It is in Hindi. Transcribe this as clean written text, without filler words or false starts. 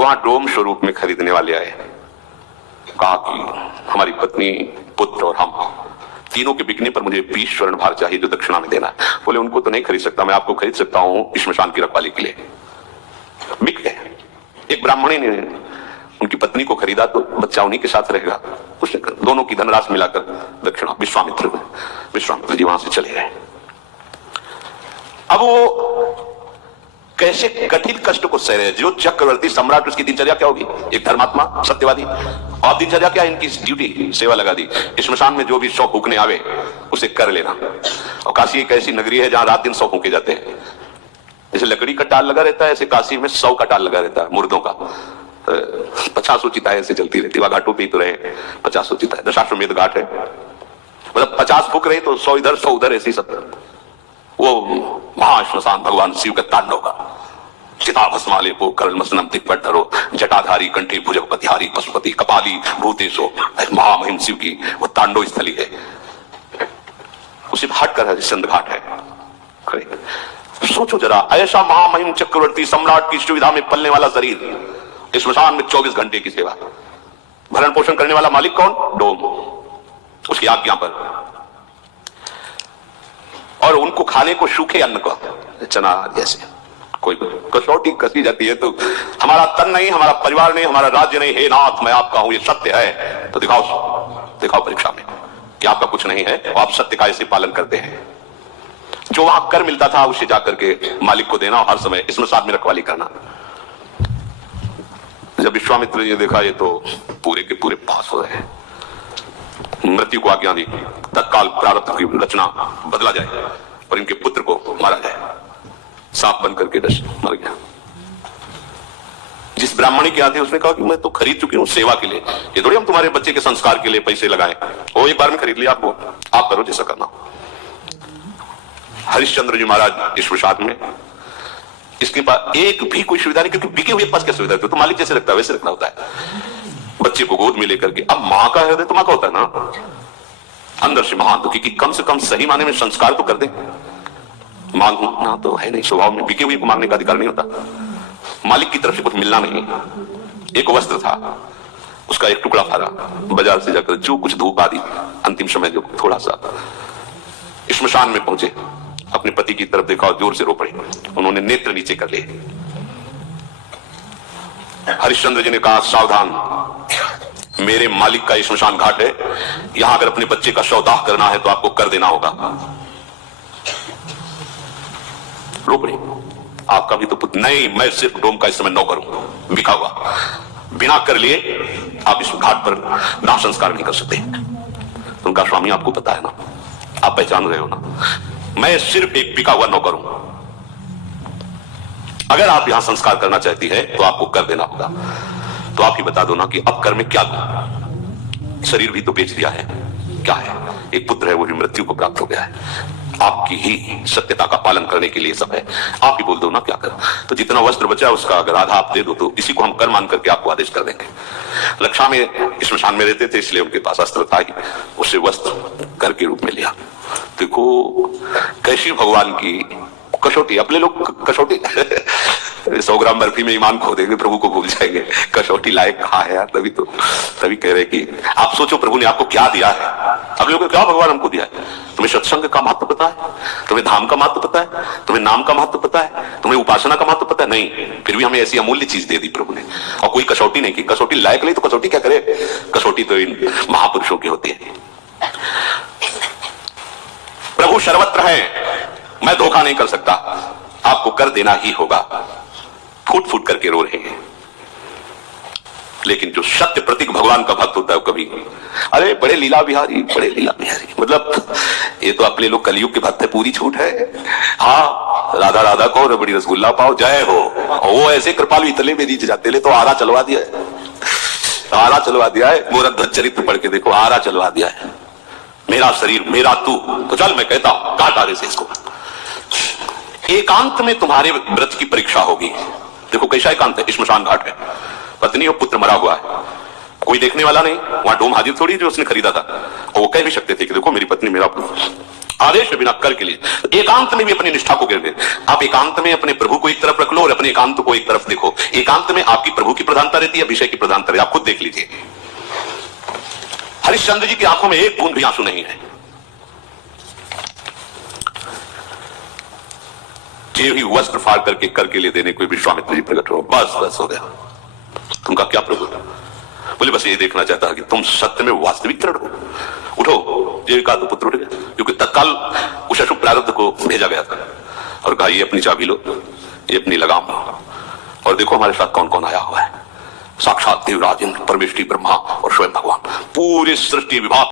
तो वहां डोम स्वरूप में खरीदने वाले आए, कहा कि हमारी पत्नी, पुत्र और हम तीनों के बिकने पर मुझे 20 स्वर्ण भार चाहिए जो दक्षिणा में देना है। बोले उनको तो नहीं खरीद सकता, मैं आपको खरीद सकता हूं श्मशान की रखवाली के लिए। बिक गए। एक ब्राह्मणी ने उनकी पत्नी को खरीदा तो बच्चा उन्हीं के साथ रहेगा, उसने दोनों की धनराशि मिलाकर दक्षिणा विश्वामित्र जी वहां से चले गए। अब वो कैसे कठिन कष्ट को सह रहे, जो चक्रवर्ती सम्राट, उसकी दिनचर्या क्या होगी, एक धर्मात्मा सत्यवादी, और दिनचर्या क्या, इनकी ड्यूटी सेवा लगा दी, श्मशान में जो भी 100 फूकने आवे उसे कर लेना। और काशी एक ऐसी नगरी है जहां रात दिन 100 फूके जाते हैं। जैसे लकड़ी का टाल लगा रहता है, ऐसे काशी में 100 का टाल लगा रहता है मुर्दों का। 50 चिताएं ऐसे चलती रहती, वहां घाटों पे तो रहे 50 चिताएं, दशाश्वमेध घाट है, मतलब 50 फूक रहे तो 100 इधर 100 उधर, ऐसी सब वो महाश्मशान भगवान शिव का तांडव का। चिता भस्माले पो करल मसनम दिग्वट धरो, जटाधारी कंठी भुजग पतिहारी पशुपति कपाली भूतेशो, महामहिम शिव की वो तांडव स्थली है। उसे हट कर हरिश्चंद्र घाट है। सोचो जरा, ऐसा महामहिम चक्रवर्ती सम्राट की सुविधा में पलने वाला शरीर, श्मशान में 24 घंटे की सेवा, भरण पोषण करने वाला मालिक कौन, डोम, उसकी आज्ञा पर, और उनको खाने को सूखे अन्न को, चना जैसे कोई कसौटी कसी जाती है तो हमारा तन नहीं, हमारा परिवार नहीं, हमारा राज्य नहीं, हे नाथ मैं आपका हूं, ये सत्य है, तो दिखाओ परीक्षा में कि आपका कुछ नहीं है और आप सत्य का ऐसे पालन करते हैं। जो वहां कर मिलता था उसे जाकर के मालिक को देना और हर समय इसमें साथ में रखवाली करना। जब विश्वामित्र जी ने देखा ये तो पूरे के पूरे पास हो रहे हैं, मृत्यु को आज्ञा दी, तत्काल प्रारब्ध की रचना बदला जाए और इनके पुत्र को मारा जाए। सांप बन करके मर गया। जिस ब्राह्मणी के आते उसने कहा कि मैं तो खरीद चुकी हूं सेवा के लिए, ये थोड़ी हम तुम्हारे बच्चे के संस्कार के लिए पैसे लगाएं, वो एक बार में खरीद लिया, आपको आप करो जैसा करना। हरिश्चंद्र जी महाराज श्मशान में, इसके पास एक भी कोई सुविधा नहीं, क्योंकि बिके हुए पास क्या सुविधा है, तो मालिक जैसे रखता है वैसे रखना होता है। बच्चे को गोद में लेकर के, अब मां का हृदय तो मां का होता है ना, अंदर से महान दुखी कि कम से कम सही माने में संस्कार तो कर दे। मांगना तो है नहीं, स्वभाव में बिके हुए को मांगने का अधिकार नहीं होता। मालिक की तरफ से कुछ मिलना नहीं। एक वस्त्र था, उसका एक टुकड़ा फाड़ा, बाजार से जाकर जो कुछ धूप आदि, अंतिम समय जो थोड़ा सा, श्मशान में पहुंचे, अपने पति की तरफ देखा और जोर से रो पड़े। उन्होंने नेत्र नीचे कर लिए। हरिश्चंद्र जी ने कहा सावधान, मेरे मालिक का श्मशान घाट है, यहां अगर अपने बच्चे का शवदाह करना है तो आपको कर देना होगा। रो पड़े, आपका भी तो पुत्र नहीं, मैं सिर्फ डोम का इस समय नौकर हूं, बिका हुआ, बिना कर लिए आप इस घाट पर दाह संस्कार नहीं कर सकते। तो उनका स्वामी आपको पता है ना, आप पहचान रहे हो ना, मैं सिर्फ एक बिका हुआ नौकर हूं, अगर आप यहां संस्कार करना चाहती है तो आपको कर देना होगा। तो आप ही बता दो ना कि अब कर में क्या दूं, शरीर भी तो बेच दिया है, क्या है, एक पुत्र है वो भी मृत्यु को प्राप्त हो गया है, आपकी ही सत्यता का पालन करने के लिए सब है, आप ही बोल दो ना क्या कर। तो जितना वस्त्र बचा है उसका अगर आधा आप दे दो तो इसी को हम कर मान करके आपको आदेश कर देंगे। लक्षा में श्मशान में रहते थे इसलिए उनके पास अस्त्र था ही, उससे वस्त्र कर के रूप में लिया। देखो कैसी भगवान की कसौटी, अपने लोग कसौटी 100 ग्राम बर्फी में ईमान खो देंगे, प्रभु को भूल जाएंगे। कसौटी लायक कहा है यार, तभी कह रहे कि आप सोचो प्रभु ने आपको क्या दिया है, आप लोगों को क्या भगवान हमको दिया है। तुम्हें सत्संग का महत्व पता है, तुम्हें धाम का महत्व पता है, तुम्हें नाम का महत्व पता है, तुम्हें उपासना का महत्व पता है, नहीं, फिर भी हमें ऐसी अमूल्य चीज दे दी प्रभु ने, और कोई कसौटी नहीं की। कसौटी लायक नहीं तो कसौटी क्या करे, कसौटी तो इन महापुरुषों की होती है। प्रभु सर्वत्र है, मैं धोखा नहीं कर सकता, आपको कर देना ही होगा। फूट फूट करके रो रहे हैं। लेकिन जो सत्य प्रतीक भगवान का भक्त होता है कभी, अरे बड़े लीला बिहारी, बड़े लीला बिहारी, मतलब ये तो अपने लोग कलयुग के भक्त है, पूरी छूट है। हाँ राधा राधा को रबड़ी रसगुल्ला पाओ, जय हो। और वो ऐसे कृपालु इतने में नीचे जाते ले तो आरा चलवा दिया है, आरा चलवा दिया है। गोरखध्वज चरित्र पढ़ के देखो, आरा चलवा दिया है। मेरा शरीर मेरा तू, तो चल मैं कहता हूं काट आगे से इसको। एकांत में तुम्हारे व्रत की परीक्षा होगी। देखो कैसा एकांत है, श्मशान घाट है, पत्नी और पुत्र मरा हुआ है, कोई देखने वाला नहीं, वहां डोम हाजिर थोड़ी जो उसने खरीदा था। और वो कह भी सकते थे कि देखो मेरी पत्नी मेरा पुत्र, आदेश है बिना कर के लिए। एकांत में भी अपनी निष्ठा को गिर दे। आप एकांत में अपने प्रभु को एक तरफ रख लो और अपने एकांत को एक तरफ देखो। एकांत में आपकी प्रभु की प्रधानता रहती है, विषय की प्रधानता रहती है, आप खुद देख लीजिए। हरिश्चंद्र जी की आंखों में एक बूंद भी आंसू नहीं है। जे ही वस्त्र फाड़ करके लिए देने कोई विश्वामित्र जी प्रकट हो, बस बस हो गया। तुमका क्या प्रभु? बोले बस ये देखना चाहता है कि तुम सत्य में वास्तविक दृढ़ हो। उठो। जे का तो पुत्र उठ गया, क्योंकि तत्काल उस अशुभ प्रारब्ध को भेजा गया था और कहा ये अपनी चाबी लो, ये अपनी लगाम लो और देखो हमारे साथ कौन कौन आया हुआ है। साक्षात देवराज इंद्र, परमेष्ठी ब्रह्मा और स्वयं भगवान, पूरी सृष्टि विभाग